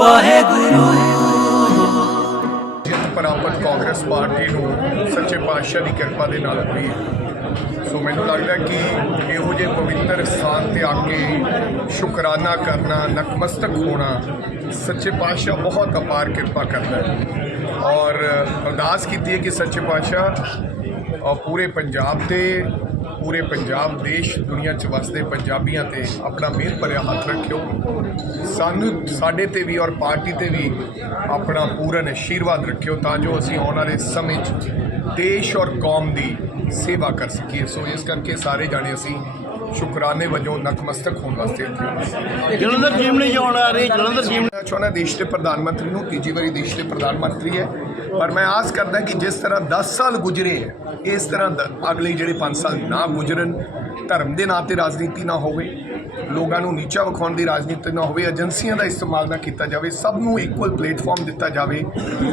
ਵਾਹਿਗੁਰੂ ਜਿੱਤ ਪ੍ਰਾਪਤ ਕਾਂਗਰਸ ਪਾਰਟੀ ਨੂੰ ਸੱਚੇ ਪਾਤਸ਼ਾਹ ਦੀ ਕਿਰਪਾ ਦੇ ਨਾਲ ਹੋਈ ਹੈ। ਸੋ ਮੈਨੂੰ ਲੱਗਦਾ ਕਿ ਇਹੋ ਜਿਹੇ ਪਵਿੱਤਰ ਸਥਾਨ ਤੇ ਆ ਕੇ ਸ਼ੁਕਰਾਨਾ ਕਰਨਾ, ਨਤਮਸਤਕ ਹੋਣਾ ਸੱਚੇ ਪਾਤਸ਼ਾਹ ਬਹੁਤ ਅਪਾਰ ਕਿਰਪਾ ਕਰਦਾ ਹੈ ਔਰ ਅਰਦਾਸ ਕੀਤੀ ਹੈ ਕਿ ਸੱਚੇ ਪਾਤਸ਼ਾਹ ਔਰ ਪੂਰੇ ਪੰਜਾਬ ਤੇ ਪੂਰੇ ਪੰਜਾਬ ਦੇਸ਼ ਦੁਨੀਆ 'ਚ ਵਸਦੇ ਪੰਜਾਬੀਆਂ ਤੇ ਆਪਣਾ ਮਿਹਰ ਭਰਿਆ ਹੱਥ ਰੱਖਿਓ। ਸਾਨੂੰ ਸਾਡੇ ਤੇ ਵੀ ਔਰ ਪਾਰਟੀ ਤੇ ਵੀ ਆਪਣਾ ਪੂਰਨ ਆਸ਼ੀਰਵਾਦ ਰੱਖਿਓ ਤਾਂ ਜੋ ਅਸੀਂ ਆਉਣ ਵਾਲੇ ਸਮੇਂ 'ਚ ਦੇਸ਼ ਔਰ ਕੌਮ ਦੀ ਸੇਵਾ ਕਰ ਸਕੀਏ। ਸੋ ਇਸ ਕਰਕੇ ਸਾਰੇ ਜਾਣੇ ਅਸੀਂ ਸ਼ੁਕਰਾਨੇ ਵਜੋਂ ਨਤਮਸਤਕ ਹੋਣ ਵਾਸਤੇ। ਜਲੰਧਰ ਟੀਮ ਨਹੀਂ ਜਾਣ ਆ ਰਹੀ ਜਲੰਧਰ ਟੀਮ ਚਾਹੁੰਦਾ ਦੇਸ਼ ਦੇ ਪ੍ਰਧਾਨ ਮੰਤਰੀ ਨੂੰ ਤੀਜੀ ਵਾਰੀ ਦੇਸ਼ ਦੇ ਪ੍ਰਧਾਨ ਮੰਤਰੀ ਹੈ। ਪਰ ਮੈਂ ਆਸ ਕਰਦਾ ਕਿ ਜਿਸ ਤਰ੍ਹਾਂ 10 ਸਾਲ ਗੁਜ਼ਰੇ ਹੈ, ਇਸ ਤਰ੍ਹਾਂ ਦ- ਅਗਲੇ ਜਿਹੜੇ 5 ਸਾਲ ਨਾ ਗੁਜ਼ਰਨ, ਧਰਮ ਦੇ ਨਾਂ ਤੇ ਰਾਜਨੀਤੀ ਨਾ ਹੋਵੇ, ਲੋਕਾਂ ਨੂੰ ਨੀਚਾ ਵਿਖਾਉਣ ਦੀ ਰਾਜਨੀਤੀ ਨਾ ਹੋਵੇ, ਏਜੰਸੀਆਂ ਦਾ ਇਸਤੇਮਾਲ ਨਾ ਕੀਤਾ ਜਾਵੇ, ਸਭ ਨੂੰ ਇਕੁਅਲ ਪਲੇਟਫਾਰਮ ਦਿੱਤਾ ਜਾਵੇ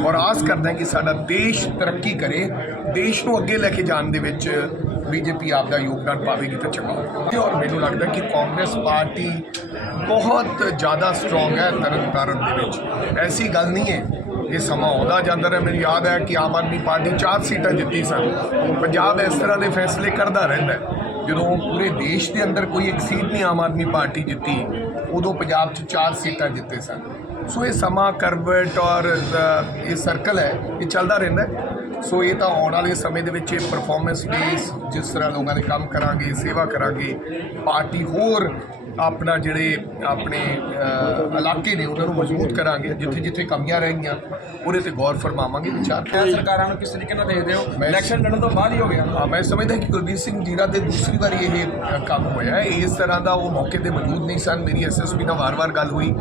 ਔਰ ਆਸ ਕਰਦਾ ਕਿ ਸਾਡਾ ਦੇਸ਼ ਤਰੱਕੀ ਕਰੇ, ਦੇਸ਼ ਨੂੰ ਅੱਗੇ ਲੈ ਕੇ ਜਾਣ ਦੇ ਵਿੱਚ ਬੀਜੇਪੀ ਆਪ ਦਾ ਯੋਗਦਾਨ ਪਾਵੇਗੀ ਤਾਂ ਚੰਗਾ ਔਰ ਮੈਨੂੰ ਲੱਗਦਾ ਕਿ ਕਾਂਗਰਸ ਪਾਰਟੀ ਬਹੁਤ ਜ਼ਿਆਦਾ ਸਟਰੋਂਗ ਹੈ ਤਰਨ ਤਾਰਨ ਦੇ ਵਿੱਚ। ਐਸੀ ਗੱਲ ਨਹੀਂ ਹੈ ਇਹ ਸਮਾਂ ਆਉਂਦਾ ਜਾਂਦਾ ਰਿਹਾ। ਮੈਨੂੰ ਯਾਦ ਹੈ ਕਿ ਆਮ ਆਦਮੀ ਪਾਰਟੀ ਚਾਰ ਸੀਟਾਂ ਜਿੱਤੀ ਸਨ। ਪੰਜਾਬ ਇਸ ਤਰ੍ਹਾਂ ਦੇ ਫੈਸਲੇ ਕਰਦਾ ਰਹਿੰਦਾ ਜਦੋਂ ਪੂਰੇ ਦੇਸ਼ ਦੇ ਅੰਦਰ ਕੋਈ ਇੱਕ ਸੀਟ ਨਹੀਂ ਆਮ ਆਦਮੀ ਪਾਰਟੀ ਜਿੱਤੀ, ਉਦੋਂ ਪੰਜਾਬ 'ਚ ਚਾਰ ਸੀਟਾਂ ਜਿੱਤੇ ਸਨ। ਸੋ ਇਹ ਸਮਾਂ ਕਰਵਟ ਔਰ ਇਹ ਸਰਕਲ ਹੈ, ਇਹ ਚੱਲਦਾ ਰਹਿੰਦਾ ਸੋ ਇਹ ਤਾਂ ਆਉਣ ਵਾਲੇ ਸਮੇਂ ਦੇ ਵਿੱਚ ਇਹ ਪਰਫਾਰਮੈਂਸ ਬੇਸ ਜਿਸ ਤਰ੍ਹਾਂ ਲੋਕਾਂ ਦੇ ਕੰਮ ਕਰਾਂਗੇ, ਸੇਵਾ ਕਰਾਂਗੇ, ਪਾਰਟੀ ਹੋਰ ਆਪਣਾ ਜਿਹੜੇ ਆਪਣੇ ਇਲਾਕੇ ਨੇ ਉਹਨਾਂ ਨੂੰ ਮਜ਼ਬੂਤ ਕਰਾਂਗੇ ਜਿੱਥੇ ਜਿੱਥੇ ਕਮੀਆਂ ਰਹਿ ਗਈਆਂ ਉਹਦੇ ਤੇ ਗੌਰ ਫਰਮਾਵਾਂਗੇ ਵਿਚਾਰ ਸਰਕਾਰਾਂ ਨੂੰ ਕਿਸ ਤਰੀਕੇ ਨਾਲ ਦੇਖਦੇ ਹੋ? ਇਲੈਕਸ਼ਨ ਲੜਨ ਤੋਂ ਬਾਅਦ ਹੀ ਹੋ ਗਿਆ। ਮੈਂ ਸਮਝਦਾ ਕਿ ਕੁਲਬੀਰ ਸਿੰਘ ਜੀਰਾ ਦੇ ਦੂਸਰੀ ਵਾਰੀ ਇਹ ਕੰਮ ਹੋਇਆ ਹੈ। ਇਸ ਤਰ੍ਹਾਂ ਦਾ ਉਹ ਮੌਕੇ ਤੇ ਮੌਜੂਦ ਨਹੀਂ ਸਨ। ਮੇਰੀ ਐਸਐਸਪੀ ਨਾਲ ਵਾਰ-ਵਾਰ ਗੱਲ ਹੋਈ।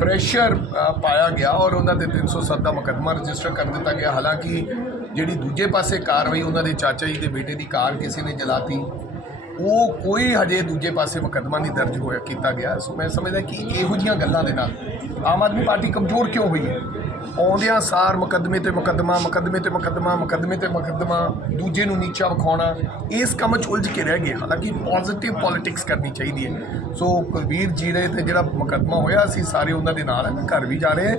ਪ੍ਰੈਸ਼ਰ ਪਾਇਆ ਗਿਆ ਔਰ ਉਹਨਾਂ ਤੇ 307 ਦਾ ਮੁਕੱਦਮਾ ਰਜਿਸਟਰ ਕਰ ਦਿੱਤਾ ਗਿਆ। ਹਾਲਾਂਕਿ ਜਿਹੜੀ ਦੂਜੇ ਪਾਸੇ ਕਾਰਵਾਈ ਉਹਨਾਂ ਦੇ ਚਾਚਾ ਜੀ ਦੇ ਬੇਟੇ ਦੀ ਕਾਰ ਕਿਸੇ ਨੇ ਜਲਾਤੀ। ਉਹ ਕੋਈ ਹਜੇ ਦੂਜੇ ਪਾਸੇ ਮੁਕੱਦਮਾ ਨਹੀਂ ਦਰਜ ਹੋਇਆ, ਕੀਤਾ ਗਿਆ। ਸੋ ਮੈਂ ਸਮਝਦਾ ਕਿ ਇਹੋ ਜੀਆਂ ਗੱਲਾਂ ਦੇ ਨਾਲ ਆਮ ਆਦਮੀ ਪਾਰਟੀ ਕਮਜ਼ੋਰ ਕਿਉਂ ਹੋਈ ਹੈ? ਆਉਂਦਿਆਂ ਸਾਰ ਮੁਕੱਦਮੇ ਤੇ ਮੁਕੱਦਮਾ ਮੁਕੱਦਮੇ ਤੇ ਮੁਕੱਦਮਾ ਮੁਕੱਦਮੇ ਤੇ ਮੁਕੱਦਮਾ ਦੂਜੇ ਨੂੰ ਨੀਚਾ ਵਿਖਾਉਣਾ ਇਸ ਕੰਮ 'ਚ ਉਲਝ ਕੇ ਰਹਿ ਗਏ। ਹਾਲਾਂਕਿ ਪੋਜ਼ਿਟਿਵ ਪੋਲਿਟਿਕਸ ਕਰਨੀ ਚਾਹੀਦੀ ਹੈ। ਸੋ ਕੁਲਵੀਰ ਜੀਰੇ ਤੇ ਜਿਹੜਾ ਮੁਕੱਦਮਾ ਹੋਇਆ ਅਸੀਂ ਸਾਰੇ ਉਹਨਾਂ ਦੇ ਨਾਲ ਹੈ ਘਰ ਵੀ ਜਾ ਰਹੇ ਹਾਂ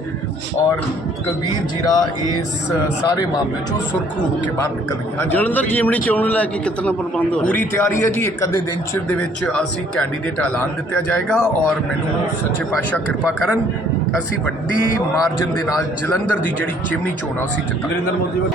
ਔਰ ਕੁਲਵੀਰ ਜੀਰਾ ਇਸ ਸਾਰੇ ਮਾਮਲੇ 'ਚੋਂ ਸੁਰਖਰੂ ਹੋ ਕੇ ਬਾਹਰ ਨਿਕਲ ਗਿਆ ਜਲੰਧਰ ਟੀਮ ਚੋਣ ਲੈ ਕੇ ਕਿਤਨਾ ਪ੍ਰਬੰਧ ਹੋ ਪੂਰੀ ਤਿਆਰੀ ਹੈ ਜੀ। ਇੱਕ ਅੱਧੇ ਦਿਨ ਚ ਦੇ ਵਿੱਚ ਅਸੀਂ ਕੈਂਡੀਡੇਟ ਐਲਾਨ ਦਿੱਤਾ ਜਾਏਗਾ ਔਰ ਮੈਨੂੰ ਸੱਚੇ ਪਾਤਸ਼ਾਹ ਕਿਰਪਾ ਕਰਨ ਅਸੀਂ ਵੱਡੀ ਮਾਰਜਨ ਦੇ ਨਾਲ ਜਲੰਧਰ ਦੀ ਜਿਹੜੀ ਚਿਮਨੀ ਚੋਣ ਆ ਉਸੇ ਜਿੱਤਾਂਗੇ ਨਰਿੰਦਰ ਮੋਦੀ ਵੱਲ।